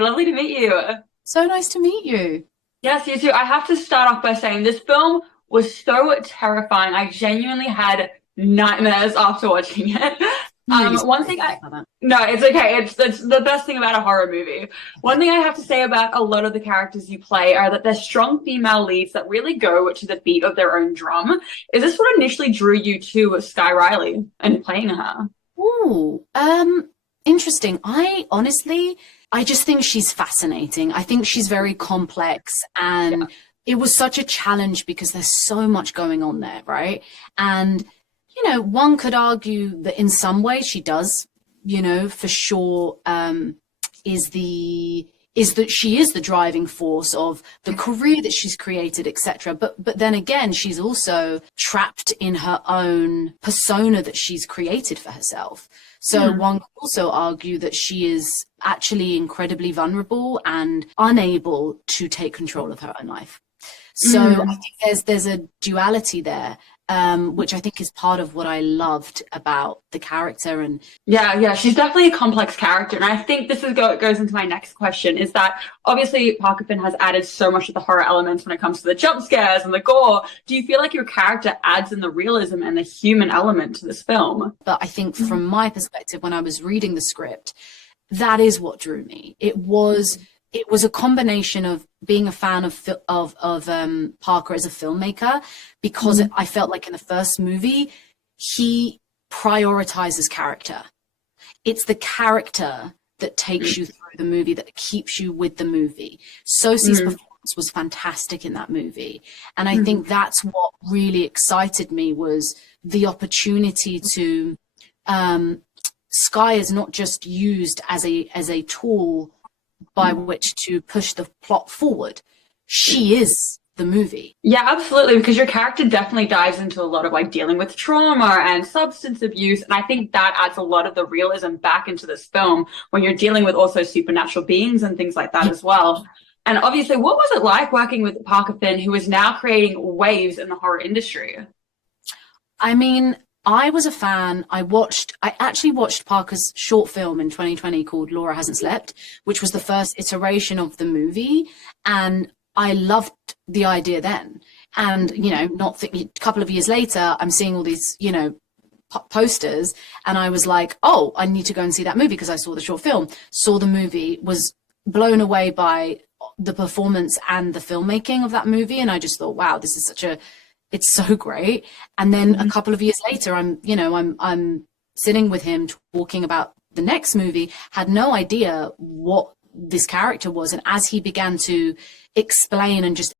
Lovely to meet you. So nice to meet you. Yes, you too. I have to start off by saying this film was so terrifying. I genuinely had nightmares after watching it. I'm really One sorry thing I about that. No, it's okay. It's the best thing about a horror movie. One thing I have to say about a lot of the characters you play are that they're strong female leads that really go to the beat of their own drum. Is this what initially drew you to Sky Riley and playing her? Ooh, interesting. I just think she's fascinating. I think she's very complex, Yeah. and it was such a challenge because there's so much going on there, right? And, one could argue that in some ways she does, for sure, is that she is the driving force of the career that she's created, etc. But then again, she's also trapped in her own persona that she's created for herself. So one could also argue that she is actually incredibly vulnerable and unable to take control of her own life. So I think there's a duality there, which I think is part of what I loved about the character. And Yeah, she's definitely a complex character. And I think this goes into my next question is that obviously Parker Finn has added so much of the horror elements when it comes to the jump scares and the gore. Do you feel like your character adds in the realism and the human element to this film? but I think from my perspective, when I was reading the script, that is what drew me. It was a combination of being a fan of Parker as a filmmaker, because I felt like in the first movie he prioritizes character. It's the character that takes you through the movie, that keeps you with the movie. Sosie's performance was fantastic in that movie, and I think that's what really excited me, was the opportunity to Sky is not just used as a tool by which to push the plot forward. She is the movie. Yeah, absolutely. Because your character definitely dives into a lot of like dealing with trauma and substance abuse. And I think that adds a lot of the realism back into this film when you're dealing with also supernatural beings and things like that as well. And obviously, what was it like working with Parker Finn, who is now creating waves in the horror industry? I mean, I was a fan. I actually watched Parker's short film in 2020 called Laura Hasn't Slept, which was the first iteration of the movie. And I loved the idea then. And, a couple of years later, I'm seeing all these, posters, and I was like, oh, I need to go and see that movie because I saw the short film, saw the movie, was blown away by the performance and the filmmaking of that movie. And I just thought, wow, this is it's so great. And then a couple of years later, I'm sitting with him talking about the next movie, had no idea what this character was. And as he began to explain and just